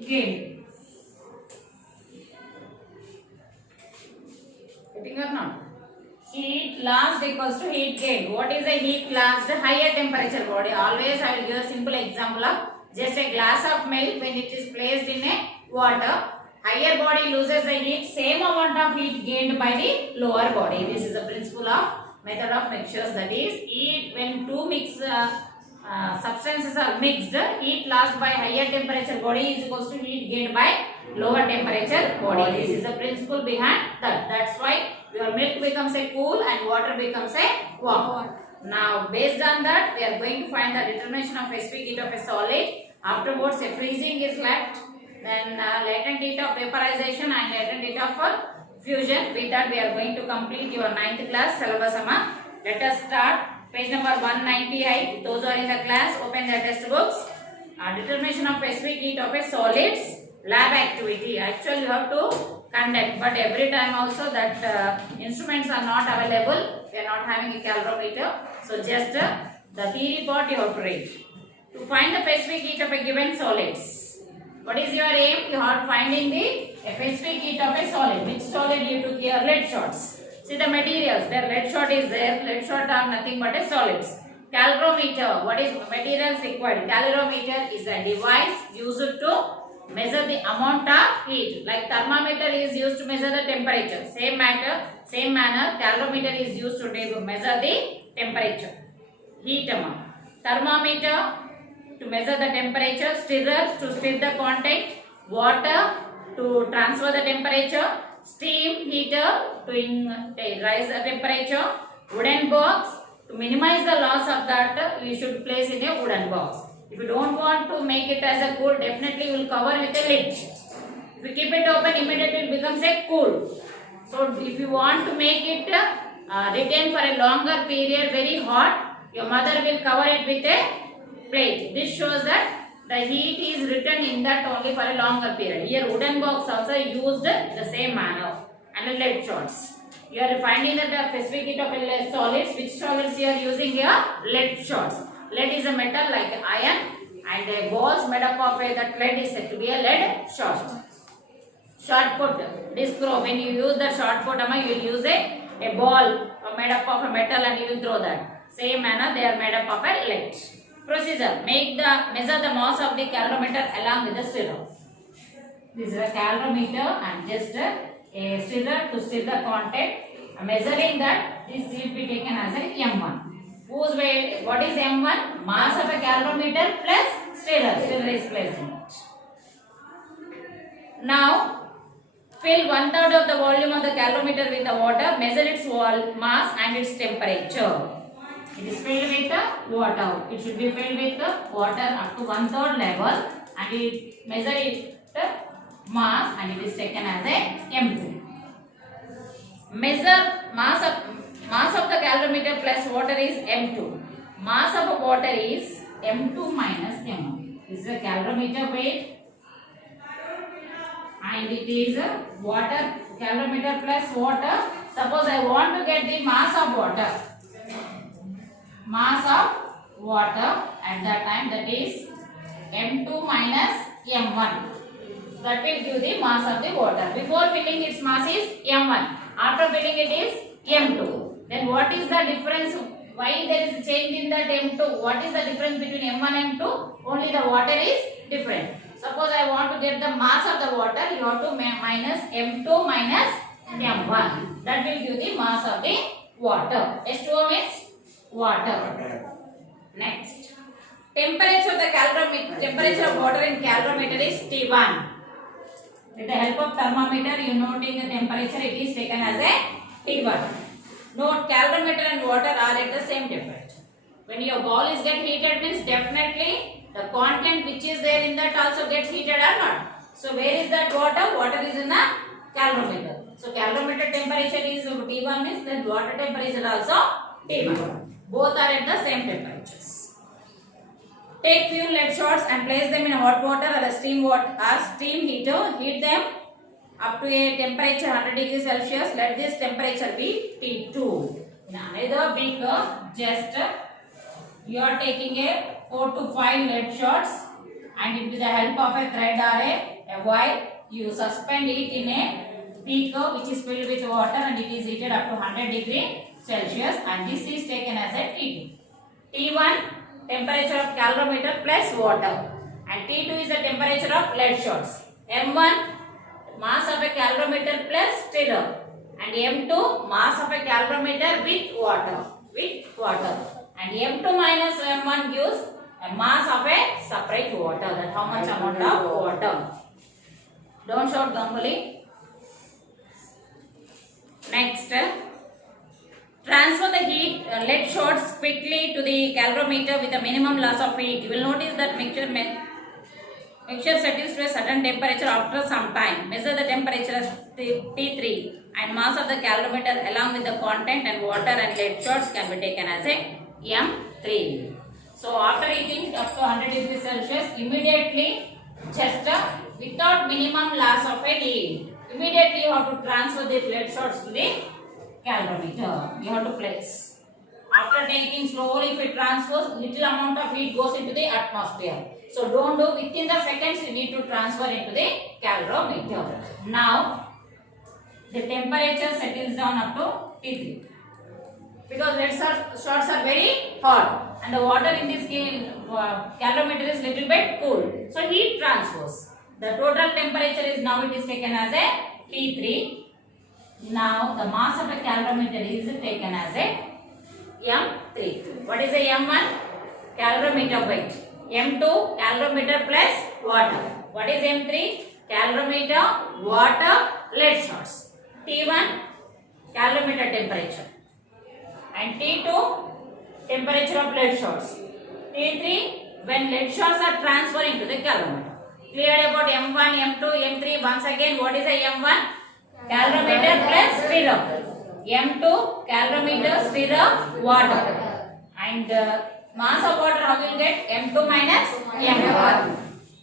Gain. Getting or not? Heat lost equals to heat gain. What is a heat lost? Higher temperature body. Always I will give a simple example of just a glass of milk when it is placed in a water. Higher body loses the heat, same amount of heat gained by the lower body. This is the principle of method of mixtures. That is, heat when two substances are mixed, heat lost by higher temperature body is equals to heat gained by lower temperature body. This is the principle behind that. That's why your milk becomes a cool and water becomes a warm. Now, based on that, we are going to find the determination of specific heat of a solid. Afterwards, a freezing is left. Then latent heat of vaporization and latent heat of fusion. With that, we are going to complete your 9th class syllabus. Let us start. Page number 198. Those who are in the class, open their test books. Determination of specific heat of a solids. Lab activity. Actually, you have to conduct, but every time also that instruments are not available. We are not having a calorimeter. So just the theory part you have to read. To find the specific heat of a given solids. What is your aim? You are finding the specific heat of a solid. Which solid you took here? Lead shots. See the materials. Their lead shot is there. Lead shot are nothing but a solids. Calorimeter. What is materials required? Calorimeter is a device used to measure the amount of heat. Like thermometer is used to measure the temperature. Same manner, calorimeter is used to measure the temperature. Heat amount. Thermometer to measure the temperature, stirrers to stir the content, water to transfer the temperature, steam heater to rise the temperature, wooden box to minimize the loss of that you should place in a wooden box. If you don't want to make it as a cool, definitely you will cover with a lid. If you keep it open, immediately it becomes a cool. So if you want to make it retain for a longer period, very hot, your mother will cover it with a plate. This shows that the heat is retained in that only for a longer period. Here wooden box also used the same manner and lead shots. You are finding that the specific heat of a solids. Which solids you are using here? Lead shots. Lead is a metal like iron and a balls made up of that lead is said to be a lead shot. Shot put. Disc throw. When you use the shot put, you will use a ball made up of a metal and you will throw that. Same manner they are made up of a lead. Procedure. Measure the mass of the calorimeter along with the stirrer. This is a calorimeter and just a stirrer to stir the content. Measuring that, this will be taken as a M1. Whose weight? What is M1? Mass of a calorimeter plus stirrer. Stirrer is placed in it. Now, fill 1/3 of the volume of the calorimeter with the water. Measure its mass and its temperature. It is filled with water. It should be filled with water up to 1/3 level and it measure its mass and it is taken as a M2. Measure mass of the calorimeter plus water is M2. Mass of water is M2 minus M1. This is a calorimeter weight and it is water calorimeter plus water. Suppose I want to get the mass of water. Mass of water at that time, that is M2 minus M1. That will give the mass of the water. Before filling its mass is M1. After filling it is M2. Then what is the difference? Why there is a change in that M2? What is the difference between M1 and M2? Only the water is different. Suppose I want to get the mass of the water, you have to minus M2 minus M1. That will give the mass of the water. H2O means water. Next, temperature of the calorimeter. Temperature of water in calorimeter is T1. With the help of thermometer, you noting the temperature. It is taken as a T1. Note, calorimeter and water are at the same temperature. When your ball is get heated, means definitely the content which is there in that also gets heated or not. So where is that water? Water is in a calorimeter. So calorimeter temperature is T1 means then water temperature also T1. Both are at the same temperatures. Take few lead shots and place them in hot water or a steam heater. Heat them up to a temperature 100 degrees Celsius. Let this temperature be T2. In another beaker, just You are taking a 4 to 5 lead shots and with the help of a thread or a wire, you suspend it in a beaker which is filled with water and it is heated up to 100 degree Celsius, and this is taken as a T2. T1 temperature of calorimeter plus water, and T2 is the temperature of lead shots. M1 mass of a calorimeter plus stirrer, and M2 mass of a calorimeter with water. And M2 minus M1 gives a mass of a separate water. That how much amount of water. Don't shout Ganguli. Next, transfer the heat lead shots quickly to the calorimeter with a minimum loss of heat. You will notice that mixture settles to a certain temperature after some time. Measure the temperature as T3 and mass of the calorimeter along with the content and water and lead shots can be taken as a M3. So after heating up to 100 degrees Celsius, immediately just without minimum loss of a heat, immediately you have to transfer the lead shots to the calorimeter. You have to place. After taking slowly, if it transfers, little amount of heat goes into the atmosphere. So don't do within the seconds, you need to transfer into the calorimeter. Now the temperature settles down up to T3 because lead shots are very hot and the water in this calorimeter is little bit cool. So heat transfers. The total temperature is now it is taken as a T3. Now the mass of a calorimeter is taken as a M3. What is a M1? Calorimeter weight. M2 calorimeter plus water. What is M3? Calorimeter, water, lead shots. T1 calorimeter temperature and T2 temperature of lead shots. T3 when lead shots are transferring to the calorimeter. Clear about M1, M2, M3. Once again, what is a M1? Calorimeter plus stirrer. M2 calorimeter, stirrer, water. And mass of water how you will get? M2 minus M1.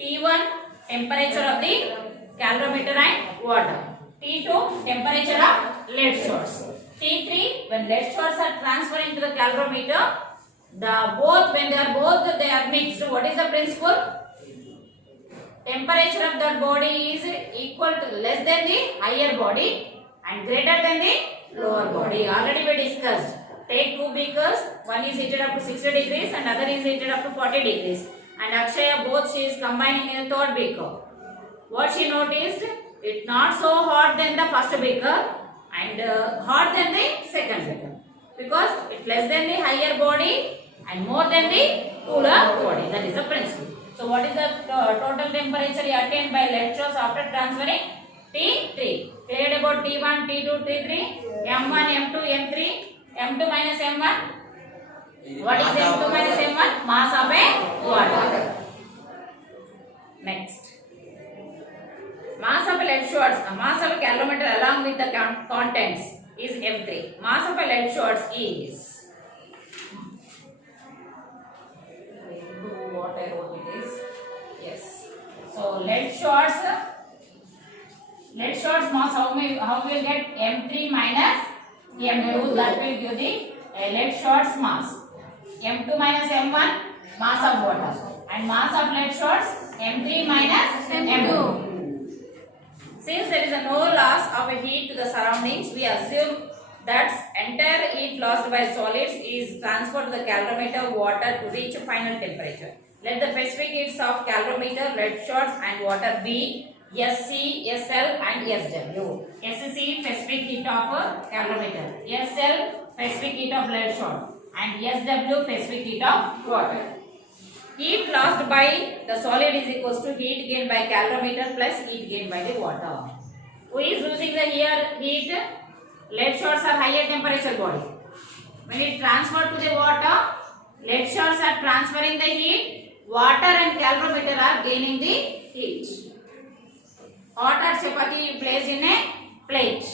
T1 temperature of the calorimeter and water. T2 temperature of lead shots. T3 when lead shots are transferring to the calorimeter, when they are mixed, what is the principle? Temperature of that body is equal to less than the higher body and greater than the lower body. Already we discussed. Take two beakers, one is heated up to 60 degrees and other is heated up to 40 degrees. And Akshaya both she is combining in the third beaker. What she noticed? It's not so hot than the first beaker and hot than the second beaker. Because it's less than the higher body and more than the cooler body. That is the principle. So what is the total temperature attained by lead shots after transferring? T3. Cleared about T1, T2, T3, M1, M2, M3, M2 minus M1. What is M2 minus M1? Mass of a water. Next. Mass of a lead shots, mass of a calorimeter along with the contents is M3. Mass of a lead shots is what I wrote it is. Yes. So lead shots mass how we will get M3 minus M2, that will give the lead shots mass. M2 minus M1 mass of water and mass of lead shots M3 minus M2. Since there is no loss of a heat to the surroundings, we assume that entire heat lost by solids is transferred to the calorimeter water to reach final temperature. Let the specific heats of calorimeter, lead shots and water be SC, SL and SW. SC specific heat of calorimeter, SL specific heat of lead shot and SW specific heat of water. Heat lost by the solid is equals to heat gained by calorimeter plus heat gained by the water. Who is losing the heat? Lead shots are higher temperature body. When it transferred to the water, lead shots are transferring the heat, water and calorimeter are gaining the heat. Hot or chapati you place in a plate.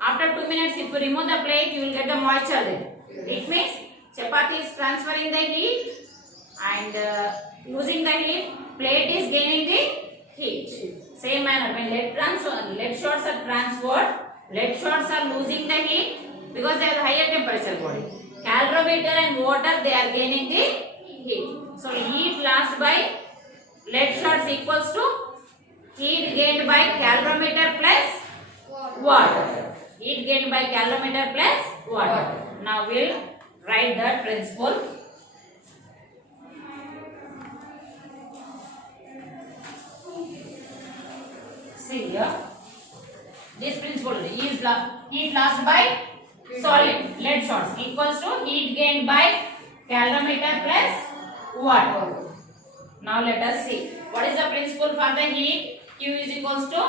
After 2 minutes, if you remove the plate, you will get the moisture there. It means chapati is transferring the heat and losing the heat, plate is gaining the heat. Same manner, when lead shots are transferred, lead shots are losing the heat because they have higher temperature body. calorimeter and water, they are gaining the heat. So heat lost by lead shots equals to heat gained by calorimeter plus water. Heat gained by calorimeter plus water. Now we'll write that principle. See here. This principle is heat lost by solid lead shots equals to heat gained by calorimeter plus water. Now let us see what is the principle for the heat. Q is equals to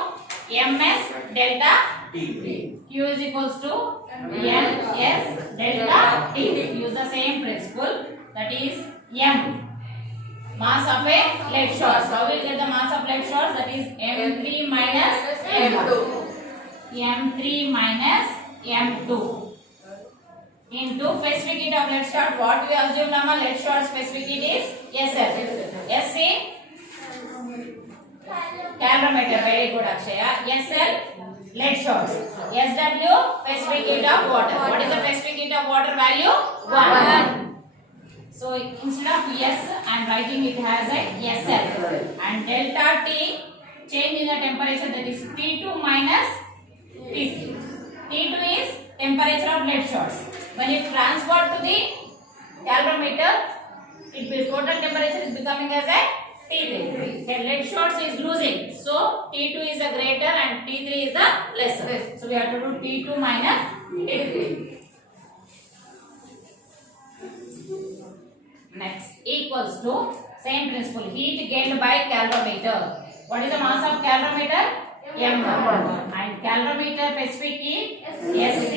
ms delta T. Q is equals to ms delta T. Use the same principle, that is m mass of a lead shot. How will get the mass of lead shots? That is m3 minus m2. m3 minus m2 into specific heat of lead shot. What we assume now? Lead shot specific heat is SL. SC calorimeter. Very good, Akshaya. SL lead shots. SW specific heat of water. What is the specific heat of water value? 1. So instead of S, I am writing it as a SL. And delta T, change in the temperature, that is T2 minus T3. T2 is temperature of lead shots. When it transferred to the calorimeter, total temperature is becoming as a T3. The lead shots is losing. So T2 is a greater and T3 is a lesser. So we have to do T2 minus T3. Next, equals to same principle, heat gained by calorimeter. What is the mass of calorimeter? M1. And calorimeter specific heat SC.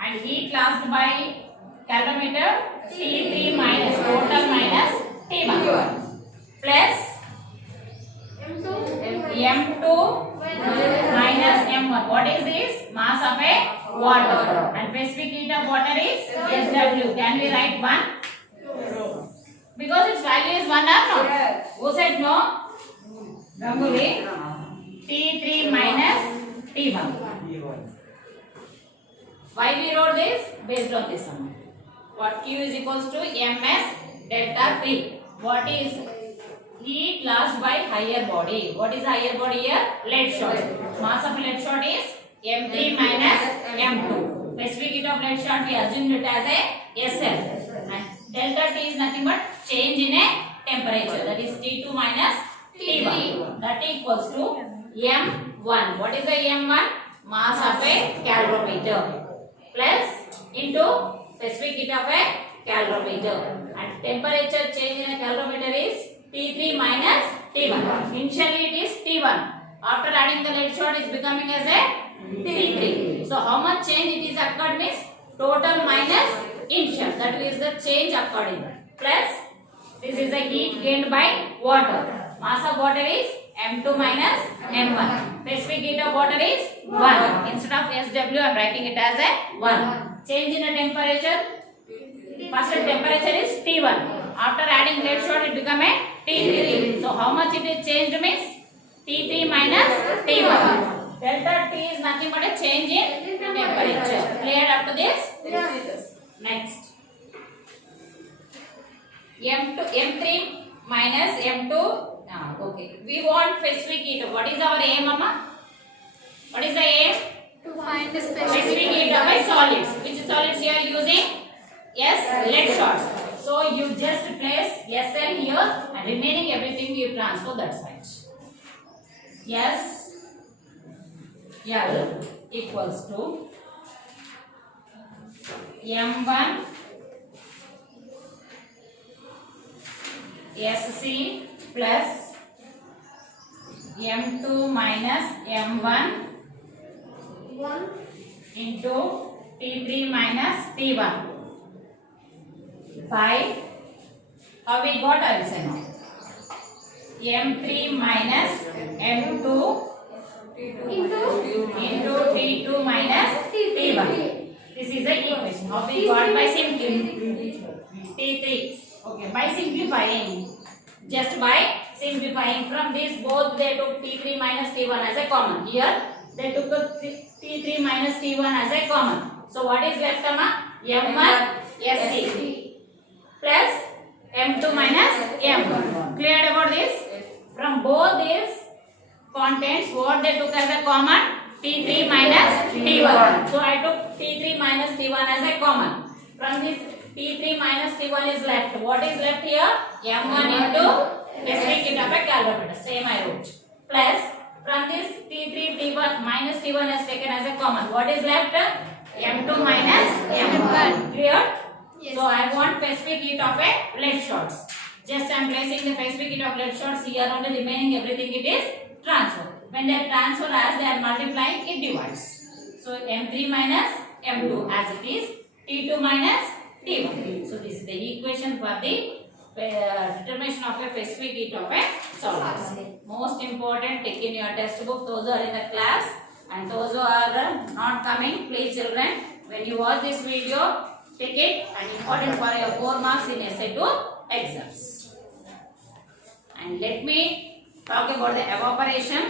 And heat lost by calorimeter T3 minus total minus T1 plus M2 minus M1. What is this? Mass of a water. And specific heat of water is SW. Can we write 1? Because its value is 1 or no? Who said no? Ganguly. T3 minus T1. Why we wrote this? Based on this one. What Q is equals to ms delta T. What is heat lost by higher body? What is higher body here? Lead shot. Mass of lead shot is M3 minus M2. Specific heat of lead shot, we assumed it as a SL. And delta T is nothing but change in a temperature, that is T2 minus T1. That equals to M1. What is the M1? Mass of a calorimeter plus into specific heat of a calorimeter. And temperature change in a calorimeter is T3 minus T1. Initially it is T1. After adding the lead shot, it is becoming as a T3. So how much change it is occurred means total minus initial. That is the change according. Plus this is the heat gained by water. Mass of water is M2 minus M1. Specific heat of water is 1. Instead of SW, I am writing it as a 1. Change in the temperature. First temperature is T1. After adding lead shot, it become a T3. So how much it is changed means T3 minus T1. Delta T is nothing but a change in temperature. Clear up to this? Next. M3 minus M2. Okay. We want specific heat. What is our aim, Mama? What is the aim? To find the Specific heat of a solids. Which solids you are using? Yes, lead shots. So you just place SL here and remaining everything you transfer that side. Yes. L equals to M1 SC plus M2 minus M1 into T3 minus T1 by, how we got also now, M3 minus M2 into T2 minus T1. This is the equation. How we got by simplifying T3. Okay, by simplifying. Just by simplifying from this, both they took T3 minus T1 as a common. Here they took T3 minus T1 as a common. So what is left, Amma? M1 Sc plus M2 minus M1. Clear about this? From both these contents, what they took as a common? T3 minus T1. So I took T3 minus T1 as a common. From this T3 minus T1 is left. What is left here? M1 into specific heat of a calorimeter. Same I wrote. Plus from this T3 T1 minus T1 is taken as a common. What is left? M2 minus M1. Clear? Yes. So I want specific heat of a lead shots. Just I am placing the specific heat of lead shots here. Only remaining everything it is transfer. When they transfer, as they are multiplying, it divides. So M3 minus M2 as it is. T2 minus T1. So this is the equation for the determination of a specific heat of a solid. Most important, take in your textbook. Those are in the class and those who are not coming, please children, when you watch this video, take it and important for your 4 marks in essay 2 exams. And let me talk about the evaporation.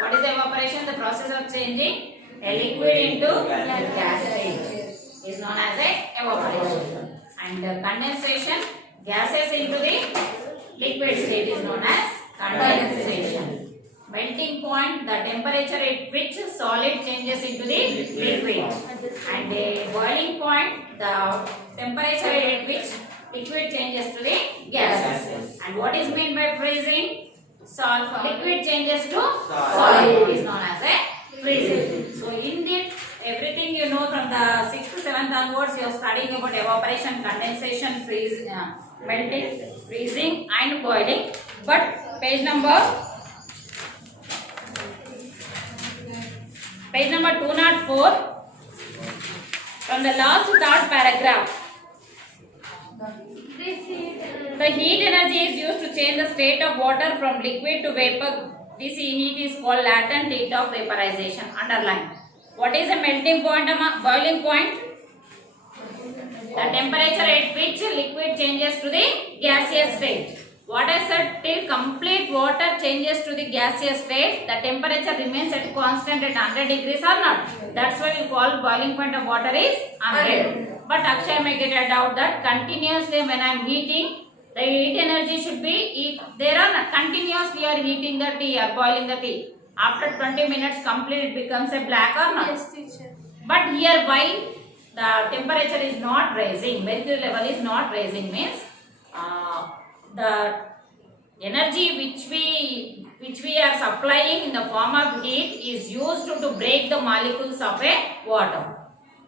What is evaporation? The process of changing a liquid into gas state is known as a evaporation. And condensation, gases into the liquid state is known as condensation. Melting point, the temperature at which solid changes into the liquid. And a boiling point, the temperature at which liquid changes to the gases. And what is meant by freezing? Liquid changes to solid is known as a freezing. So in this, everything you know from the 6th to 7th onwards, you are studying about evaporation, condensation, melting, freezing and boiling. But page number 204, from the last to third paragraph. The heat energy is used to change the state of water from liquid to vapor. This heat is called latent heat of vaporization. Underline. What is a melting point and boiling point? The temperature at which liquid changes to the gaseous state. What I said, till complete water changes to the gaseous state, the temperature remains at constant at 100 degrees or not. That's why we call boiling point of water is 100. But Akshay may get a doubt that continuously when I am heating, the heat energy should be, there are not continuously are heating the tea or boiling the tea. After 20 minutes complete it becomes a black or not. Yes, teacher. But here why the temperature is not rising, mercury level is not rising means the energy which we are supplying in the form of heat is used to break the molecules of a water,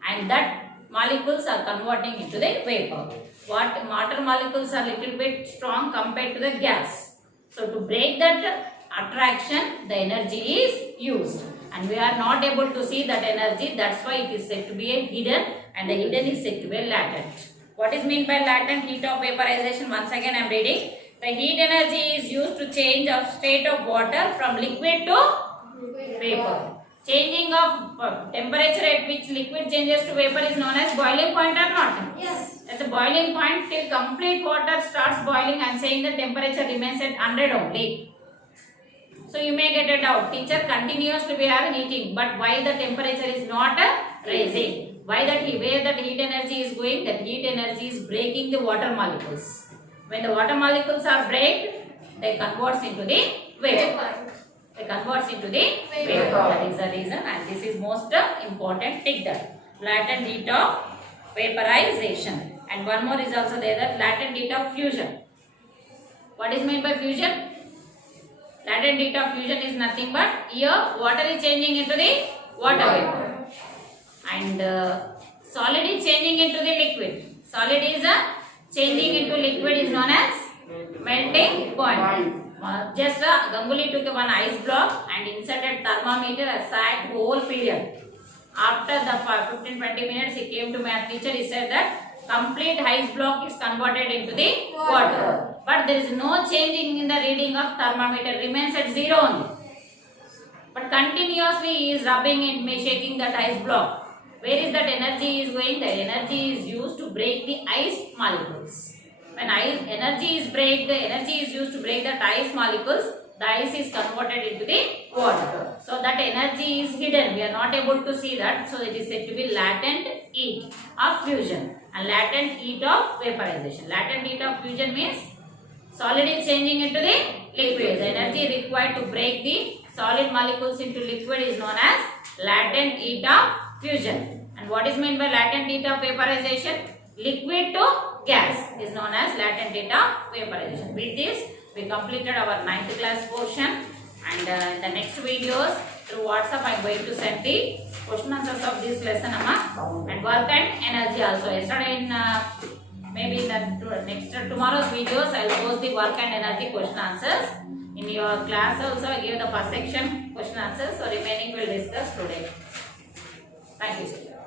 and that molecules are converting into the vapor. Water molecules are little bit strong compared to the gas. So to break that attraction, the energy is used, and we are not able to see that energy. That's why it is said to be a hidden, and the hidden is said to be a latent. What is meant by latent heat of vaporization? Once again I am reading. The heat energy is used to change of state of water from liquid to vapor. Changing of temperature at which liquid changes to vapor is known as boiling point or not? Yes. At the boiling point, till complete water starts boiling, I am saying the temperature remains at 100 only. So you may get a doubt, teacher, continuously we are heating, but why the temperature is not raising? Why that where that heat energy is going? That heat energy is breaking the water molecules. When the water molecules are break, they converts into the vapor. They converts into the vapor. That is the reason, and this is most important. Take that latent heat of vaporization. And one more is also there, that latent heat of fusion. What is meant by fusion? Latent heat of fusion is nothing but here water is changing into the water vapor, and solid is changing into the liquid. Solid is changing into liquid is known as melting point. Just Ganguly took one ice block and inserted thermometer aside whole period. After the 15-20 minutes, he came to my teacher. He said that complete ice block is converted into the water. But there is no changing in the reading of thermometer, remains at 0 only. But continuously he is rubbing it, shaking that ice block. Where is that energy is going? The energy is used to break the ice molecules. When energy is used to break that ice molecules, the ice is converted into the water. So that energy is hidden. We are not able to see that. So it is said to be latent heat of fusion. and latent heat of vaporization. Latent heat of fusion means solid is changing into the liquid. The energy required to break the solid molecules into liquid is known as latent heat of fusion. And what is meant by latent heat of vaporization? Liquid to gas is known as latent heat of vaporization. With this, we completed our 9th class portion, and in the next videos through WhatsApp I am going to send the question answers of this lesson, and work and energy also. Yesterday in maybe the tomorrow's videos I will post the work and energy question answers. In your class also I give the first section question answers, so remaining we will discuss today. Thank you.